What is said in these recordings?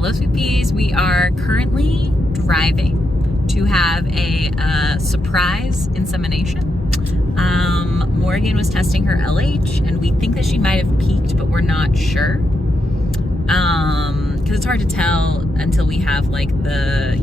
Hello, Sweet Peas. We are currently driving to have a surprise insemination. Morgan was testing her LH, and we think that she might have peaked, but we're not sure. Because it's hard to tell until we have like the,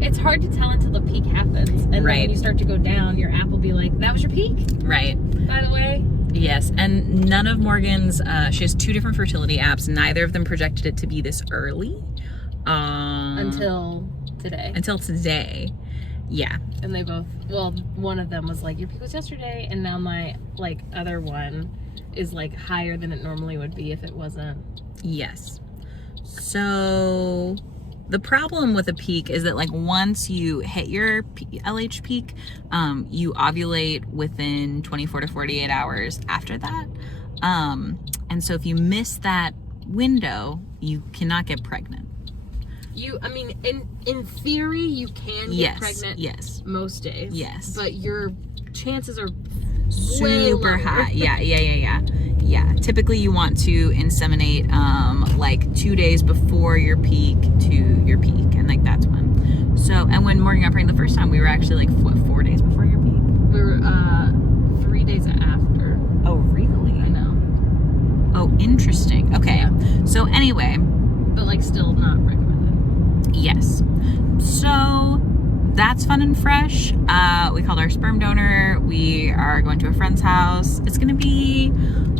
It's hard to tell until the peak happens. And then when you start to go down, your app will be like, that was your peak? Right. By the way. Yes, and none of Morgan's, she has 2 different fertility apps. Neither of them projected it to be this early. Until today. Until today. Yeah. And they both, well, one of them was like, your peak was yesterday, and now my, other one is, higher than it normally would be if it wasn't. Yes. So the problem with a peak is that once you hit your LH peak, you ovulate within 24 to 48 hours after that. And so if you miss that window, you cannot get pregnant. In theory, you can get pregnant most days. Yes. But your chances are super high. Yeah. Typically you want to inseminate 2 days before your peak to your peak, and that's when. So, and when Morgan got pregnant the first time, we were actually 4 days before your peak? We were 3 days after. Oh, really? I know. Oh, interesting. Okay. Yeah. So anyway. But still not recommended. Yes. So that's fun and fresh. We called our sperm donor. We are going to a friend's house. It's gonna be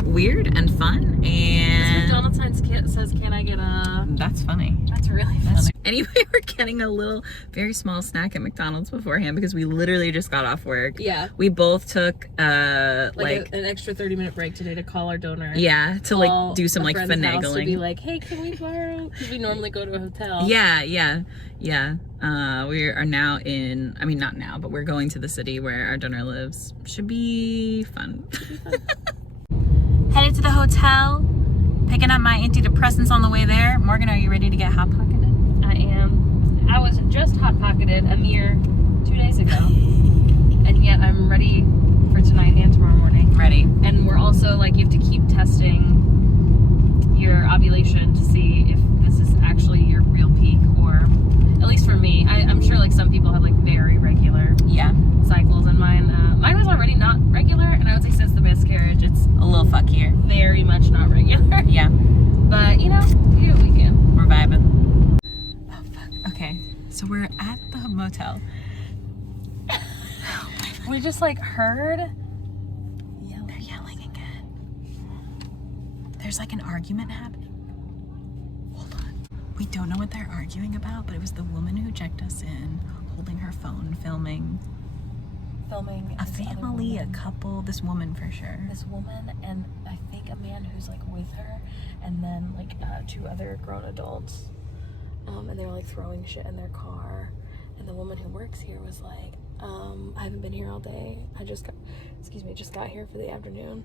weird and fun. And McDonald's sign says, "Can I get a?" That's funny. That's really funny. Anyway, we're getting a little, very small snack at McDonald's beforehand because we literally just got off work. Yeah. We both took an extra 30-minute break today to call our donor. Yeah, to do some finagling. To be like, hey, can we borrow? Because we normally go to a hotel. Yeah. We are now not now, but we're going to the city where our donor lives. Should be fun. Headed to the hotel, picking up my antidepressants on the way there. Morgan, are you ready to get hot-pocketed? I am. I was just hot-pocketed a mere 2 days ago. And yet I'm ready for tonight and tomorrow morning. Ready. And we're also you have to keep testing your ovulation to see if this is actually your real peak, or at least for me. I'm sure some people have very regular cycles, and mine was already not regular, and I would say since the miscarriage it's a little fuckier. Very much not regular. Yeah. But we do what we can. We're vibing. Oh fuck. Okay. So we're at the motel. We just heard yelling. They're yelling again. There's an argument happening. Hold on. We don't know what they're arguing about, but it was the woman who checked us in, holding her phone, filming a family, a couple, this woman for sure. This woman and I think a man who's with her, and then 2 other grown adults. And they were throwing shit in their car. And the woman who works here was like, I haven't been here all day. I just got here for the afternoon.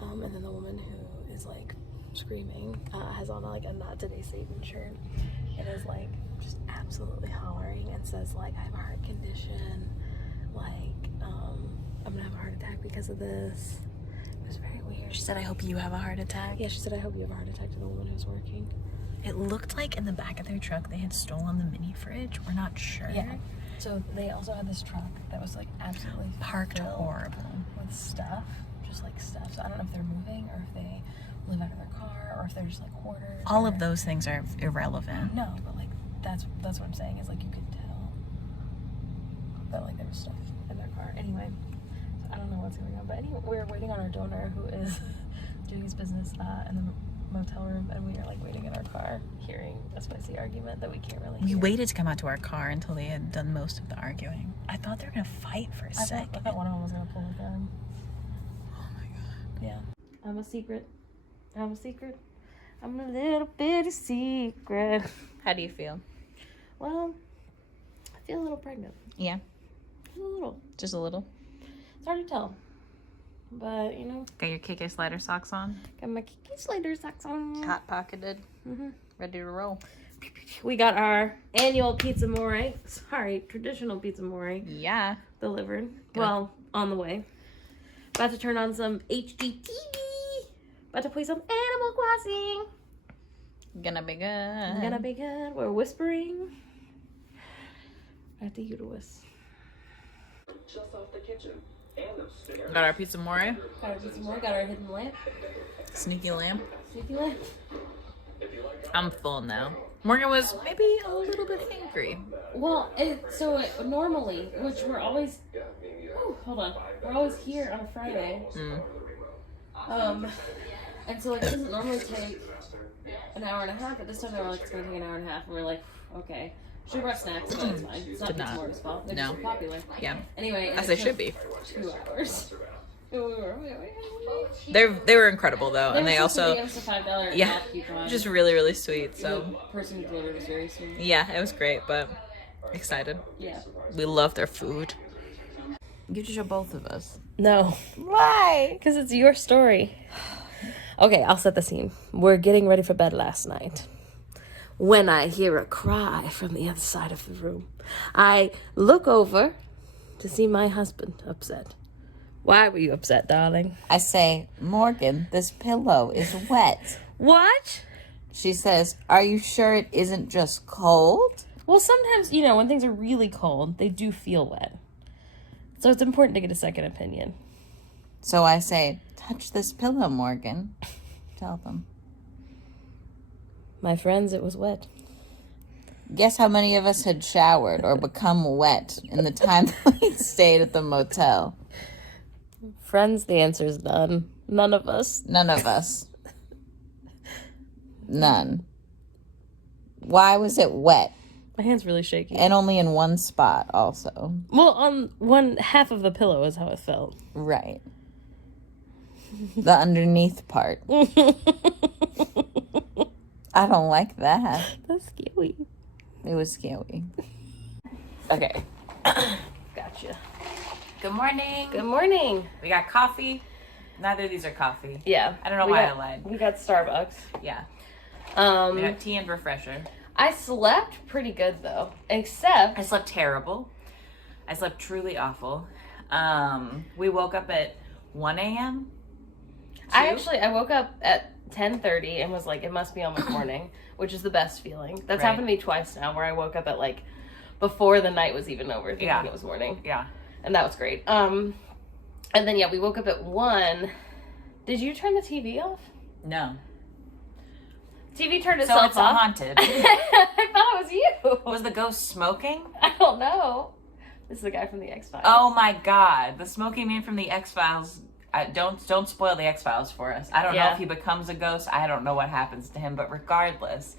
And then the woman who is screaming, has on a not today Satan shirt, and is just absolutely hollering and says I have a heart condition, I'm gonna have a heart attack because of this. It was very weird. She said, I hope you have a heart attack. Yeah, she said, I hope you have a heart attack, to the woman who's working. It looked like in the back of their truck they had stolen the mini fridge. We're not sure. Yeah. So they also had this truck that was absolutely parked horrible with stuff, just stuff. So I don't know if they're moving or if they live out of their car or if they're just hoarders. All of those things are irrelevant. No, but that's what I'm saying is you could tell that there was stuff in their car. Anyway, so I don't know what's going on, but anyway, we're waiting on our donor who is doing his business in the motel room, and we are waiting in our car hearing a spicy argument that we can't really hear. We waited to come out to our car until they had done most of the arguing. I thought they were gonna fight for a second. I thought one of them was gonna pull a gun. Oh my god. Yeah. I'm a secret. I'm a little bitty secret. How do you feel? Well, I feel a little pregnant. Yeah. A little. Just a little? It's hard to tell. But, Got your KK slider socks on? Got my KK slider socks on. Hot pocketed. Mm-hmm. Ready to roll. We got our annual pizza more. Sorry, traditional pizza more. Yeah. Delivered. Good. Well, on the way. About to turn on some HGTV. About to play some Animal Crossing. Gonna be good. Gonna be good. We're whispering at the uterus. Just off the kitchen and upstairs. Got our pizza more. Got our pizza more. Got our hidden lamp. Sneaky lamp. Sneaky lamp. I'm full now. Morgan was maybe a little bit hangry. Well, normally, which we're always, hold on, we're always here on a Friday. And so like it doesn't normally take an hour and a half, but this time they were like, it's gonna take an hour and a half, and we're like, okay. Should have brought snacks, but it's fine. It's not Did not. Pizza Morgan's fault. They're No. just popular. Yeah. Anyway, As they should be. 2 hours. They were incredible though, and they also yeah, just really really sweet. So the person who delivered was very sweet. yeah, it was great, but excited. Yeah. We love their food. You should show both of us. No. Why? Because it's your story. Okay, I'll set the scene. We're getting ready for bed last night when I hear a cry from the other side of the room. I look over to see my husband upset. Why were you upset, darling? I say, Morgan, this pillow is wet. What? She says, are you sure it isn't just cold? Well, sometimes, when things are really cold, they do feel wet. So it's important to get a second opinion. So I say, touch this pillow, Morgan. Tell them. My friends, it was wet. Guess how many of us had showered or become wet in the time that we stayed at the motel? Friends, the answer is none. None of us. None of us. None. Why was it wet? My hand's really shaky. And only in one spot, also. Well, on one half of the pillow is how it felt. Right. The underneath part. I don't like that. That's scary. It was scary. Okay. Gotcha. Good morning. Good morning. We got coffee. Neither of these are coffee. Yeah. I don't know why I lied. We got Starbucks. Yeah. We Um, got tea and refresher. I slept pretty good though, except I slept terrible. I slept truly awful. We woke up at 1 a.m. I woke up at 10:30 and was like, it must be almost morning, which is the best feeling. That's Right. happened to me twice now, where I woke up at like before the night was even over, thinking it was morning. Yeah. And that was great. And then we woke up at 1. Did you turn the TV off? No. TV turned So itself it's off. haunted. I thought it was you. Was the ghost smoking? I don't know. This is the guy from the X-Files. Oh my god. The smoking man from the X-Files. Don't spoil the X-Files for us. I don't know if he becomes a ghost. I don't know what happens to him. But regardless,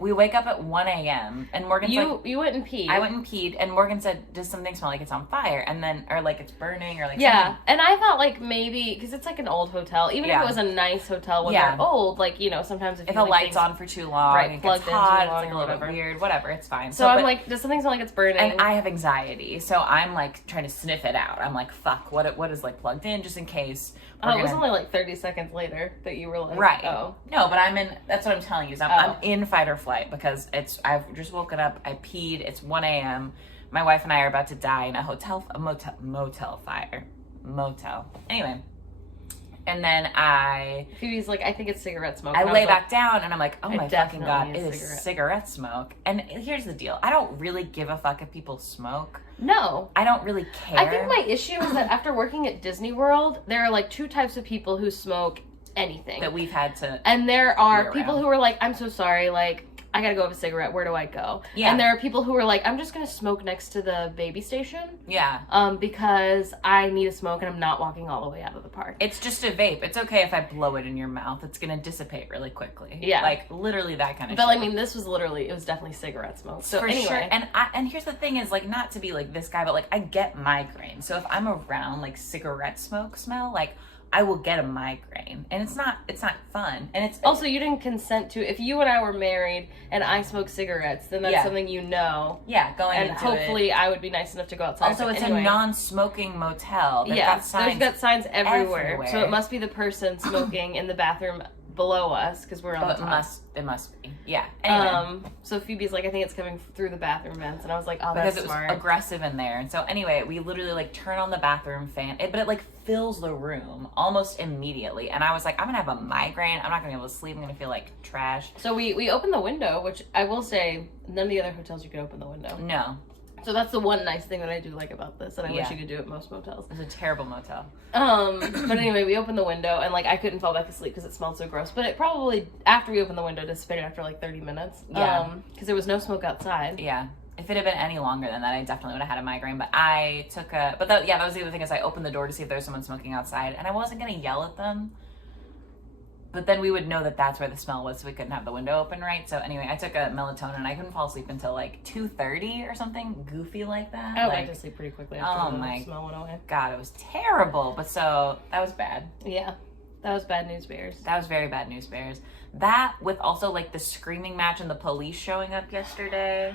we wake up at 1 a.m. and Morgan's You went and peed. I went and peed, and Morgan said, does something smell like it's on fire? And then, or like it's burning, or like Yeah, something. and I thought like maybe, because it's like an old hotel, even if Yeah. it was a nice hotel when Yeah. they're old, like, sometimes If you the like, light's things- on for too long, Right, it plugged gets in too hot, long it's like a or little bit whatever. weird, whatever, it's fine. So I'm but- like, does something smell like it's burning? and I have anxiety, so I'm like trying to sniff it out. I'm like, fuck, what is like plugged in, just in case. It was only like 30 seconds later that you were like, Right. oh. No, but that's what I'm telling you, is I'm in fight or flight, because I've just woken up, I peed, it's 1 a.m. My wife and I are about to die in a motel fire. Motel. Anyway. And then Phoebe's like, I think it's cigarette smoke. I And lay was back down and I'm like, oh I my fucking god, definitely it need a is cigarette. cigarette smoke. And here's the deal. I don't really give a fuck if people smoke. No. I don't really care. I think my issue is that after working at Disney World, there are like 2 types of people who smoke anything. that we've had to. And there are be people around. who are like, I'm so sorry, like, I gotta go have a cigarette, where do I go? Yeah. And there are people who are like, I'm just gonna smoke next to the baby station, Yeah. because I need a smoke and I'm not walking all the way out of the park. It's just a vape. It's okay if I blow it in your mouth. It's gonna dissipate really quickly. Yeah. Like literally that kind of But shit. I mean, this was it was definitely cigarette smoke. So For anyway. sure. And here's the thing is, like, not to be like this guy, but like I get migraine. So if I'm around like cigarette smoke smell, like I will get a migraine. And it's not fun. And it's Also, you didn't consent to, if you and I were married and I smoked cigarettes, then that's Yeah. something yeah, going and into hopefully it. I would be nice enough to go outside. Also, So it's anyway. a non-smoking motel. They've Yeah, got signs. they've got signs everywhere. everywhere. So it must be the person smoking in the bathroom below us, because we're on Oh, the it top. must be. Yeah. Anyway. So Phoebe's like, I think it's coming through the bathroom vents, and I was like, oh, Because that's it was smart. aggressive in there. And so anyway, we literally like turn on the bathroom fan, but it like fills the room almost immediately. And I was like, I'm gonna have a migraine. I'm not gonna be able to sleep. I'm gonna feel like trash. So we opened the window, which I will say, none of the other hotels you could open the window. No. So that's the one nice thing that I do like about this, and I wish Yeah. you could do at most motels. It's a terrible motel. But anyway, we opened the window, and like I couldn't fall back asleep because it smelled so gross. But it probably, after we opened the window, dissipated after like 30 minutes. Yeah. Because there was no smoke outside. Yeah. If it had been any longer than that, I definitely would have had a migraine. But I took a, but that, that was the other thing, is I opened the door to see if there was someone smoking outside, and I wasn't gonna yell at them. But then we would know that that's where the smell was, so we couldn't have the window open, right? So anyway, I took a melatonin. I couldn't fall asleep until like 2:30 or something goofy like that. I like, went to sleep pretty quickly after the smell went away. God, it was terrible. But so that was bad. Yeah, that was bad news bears. That was very bad news bears. That with also like the screaming match and the police showing up yesterday.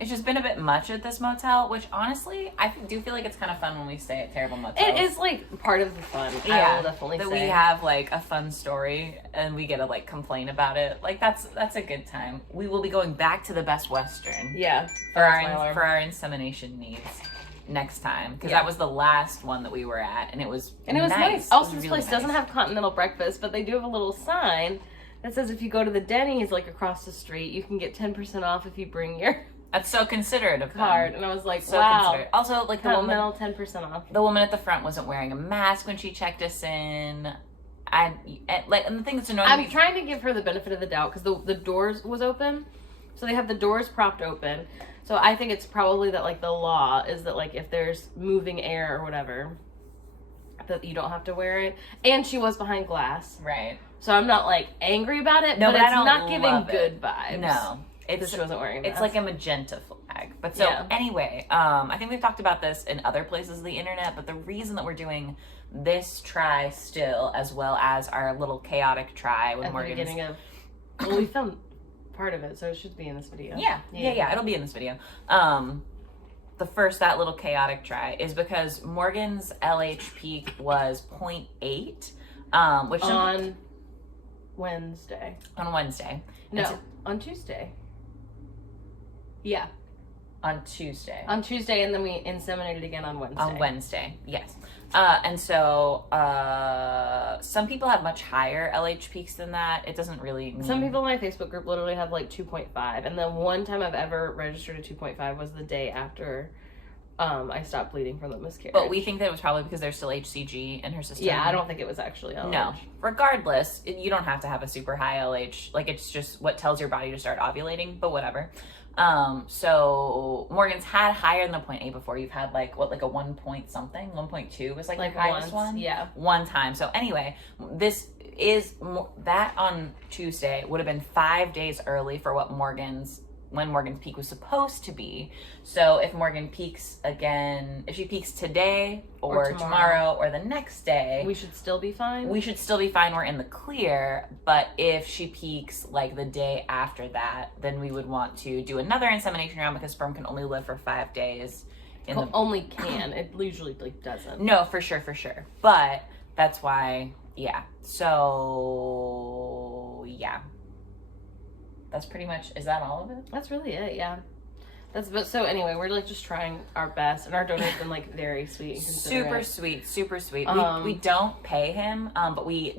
It's just been a bit much at this motel, which honestly, I do feel like it's kind of fun when we stay at terrible motels. It is like part of the fun. Yeah, I will definitely that say. we have like a fun story and we get to like complain about it. Like that's a good time. We will be going back to the Best Western. Yeah, for our insemination needs next time, because that was the last one that we were at, and it was nice. Also, this really place doesn't have continental breakfast, but they do have a little sign that says if you go to the Denny's like across the street, you can get 10% off if you bring your. That's so considerate of card. them. And I was like, so wow. Considerate. Also, like the woman, 10% off. The woman at the front wasn't wearing a mask when she checked us in. And the thing that's annoying I'm trying to give her the benefit of the doubt because the doors was open, so they have the doors propped open. So I think it's probably that like the law is that like if there's moving air or whatever, that you don't have to wear it. And she was behind glass, right? So I'm not like angry about it, no, but it's not giving good vibes. No. She wasn't wearing a mask. It's like a magenta flag. But so anyway, I think we've talked about this in other places of the internet, but the reason that we're doing this try still, as well as our little chaotic try with Morgan's... At the beginning of... Well, we filmed part of it, so it should be in this video. Yeah, it'll be in this video. That little chaotic try is because Morgan's LH peak was 0.8, which... On Wednesday. On Wednesday. No, on Tuesday. Yeah. On Tuesday. On Tuesday, and then we inseminated again on Wednesday. On Wednesday, yes. And so some people have much higher LH peaks than that. It doesn't really mean... Some people in my Facebook group literally have like 2.5. And then one time I've ever registered a 2.5 was the day after I stopped bleeding from the miscarriage. But we think that it was probably because there's still HCG in her system. Yeah, I don't think it was actually LH. No. Regardless, you don't have to have a super high LH. Like, it's just what tells your body to start ovulating, but whatever. So Morgan's had higher than a 0.8 before. You've had like a 1 point something, 1.2 was like the highest one. Yeah. One time. So anyway, this is that on Tuesday would have been 5 days early for when Morgan's peak was supposed to be. So if Morgan peaks again, if she peaks today or tomorrow or the next day, we should still be fine. We should still be fine. We're in the clear. But if she peaks like the day after that, then we would want to do another insemination round because sperm can only live for 5 days. Only can. It usually like doesn't. No, for sure. But that's why, yeah. So, yeah. That's pretty much, is that all of it? That's really it, yeah. So anyway, we're like just trying our best, and our donor's been like very sweet and considerate. Super sweet. We don't pay him, but we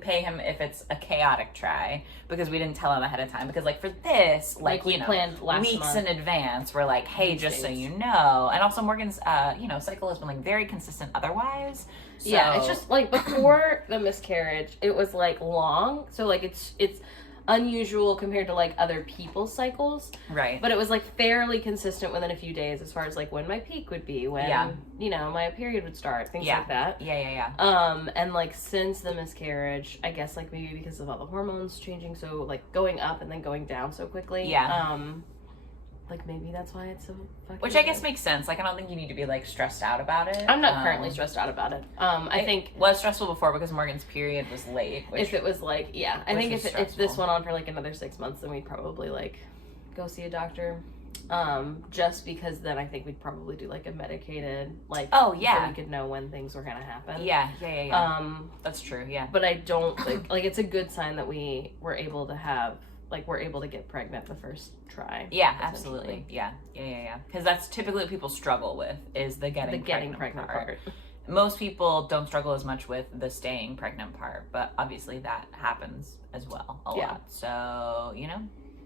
pay him if it's a chaotic try, because we didn't tell him ahead of time, because like for this, like we planned weeks in advance, we're like, hey, just so you know. And also Morgan's cycle has been like very consistent otherwise. So. Yeah, it's just like before the miscarriage, it was like long, so like it's unusual compared to like other people's cycles, right? But it was like fairly consistent within a few days as far as like when my peak would be, when my period would start, things like that. And like since the miscarriage, I guess like maybe because of all the hormones changing, so like going up and then going down so quickly, like maybe that's why it's so fucking Which I guess makes sense. Like I don't think you need to be like stressed out about it. I'm not currently stressed out about it. I think it was stressful before because Morgan's period was late. If it was like, I think if this went on for like another 6 months, then we'd probably like go see a doctor. Just because then I think we'd probably do like a medicated, like, so we could know when things were gonna happen. Yeah. That's true. Yeah. But I don't like it's a good sign that we were able to have. Like, we're able to get pregnant the first try. Yeah, absolutely. Yeah. Because that's typically what people struggle with, is the getting pregnant part. most people don't struggle as much with the staying pregnant part, but obviously that happens as well a lot. So, you know,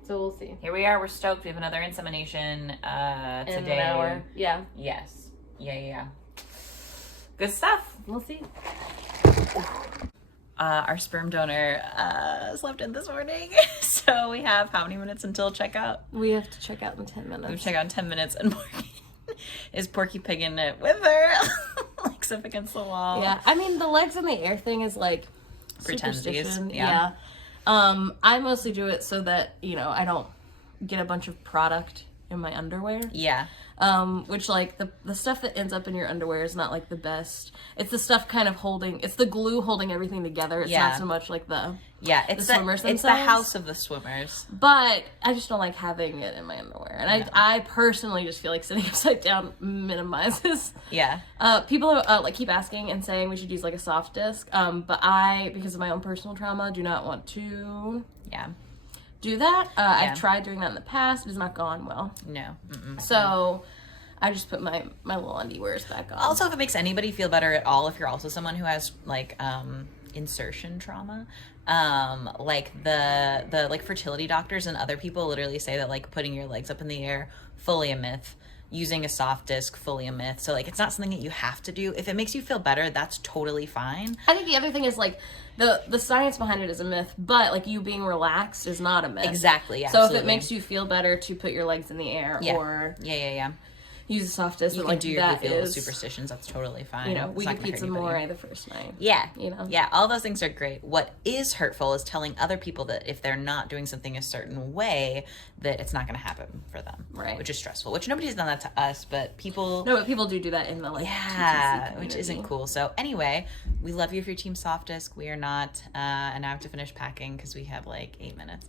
So we'll see. here we are. We're stoked. We have another insemination today. In an hour. Yeah. Yes. Yeah. Good stuff. We'll see. Our sperm donor slept in this morning. So we have how many minutes until checkout? We have to check out in 10 minutes. We check out in 10 minutes, and Morgan is Porky Pigging it with her. Like up against the wall. Yeah. I mean, the legs in the air thing is like Pretensies. superstition. Yeah. I mostly do it so that, you know, I don't get a bunch of product in my underwear. Yeah. Which, like, the stuff that ends up in your underwear is not, like, the best. It's the stuff kind of it's the glue holding everything together. It's not so much, like, it's the swimmers it's the themselves. house of the swimmers. But I just don't like having it in my underwear. And I personally just feel like sitting upside down minimizes. Yeah. People, like, keep asking and saying we should use, like, a soft disc. But I, because of my own personal trauma, do not want to... Yeah. do that. I've tried doing that in the past. It has not gone well. No. So I just put my little underwears back on. Also, if it makes anybody feel better at all, if you're also someone who has like insertion trauma, like the like fertility doctors and other people literally say that like putting your legs up in the air, fully a myth. Using a soft disc, fully a myth. So like it's not something that you have to do. If it makes you feel better, that's totally fine. I think the other thing is like the science behind it is a myth, but like you being relaxed is not a myth. Exactly. So if it makes you feel better to put your legs in the air or use a soft disc, you that, can like, do your that goofy little is, superstitions. That's totally fine. you know, It's we not could gonna pizza hurt anybody. more the first night. Yeah. You know? Yeah, all those things are great. What is hurtful is telling other people that if they're not doing something a certain way, that it's not going to happen for them. Right. Which is stressful. Which nobody's done that to us, but people... No, but people do that in the, like, yeah, TTC which isn't community. cool. So anyway, we love you if you're Team Soft Disc. We are not. And I have to finish packing because we have like 8 minutes.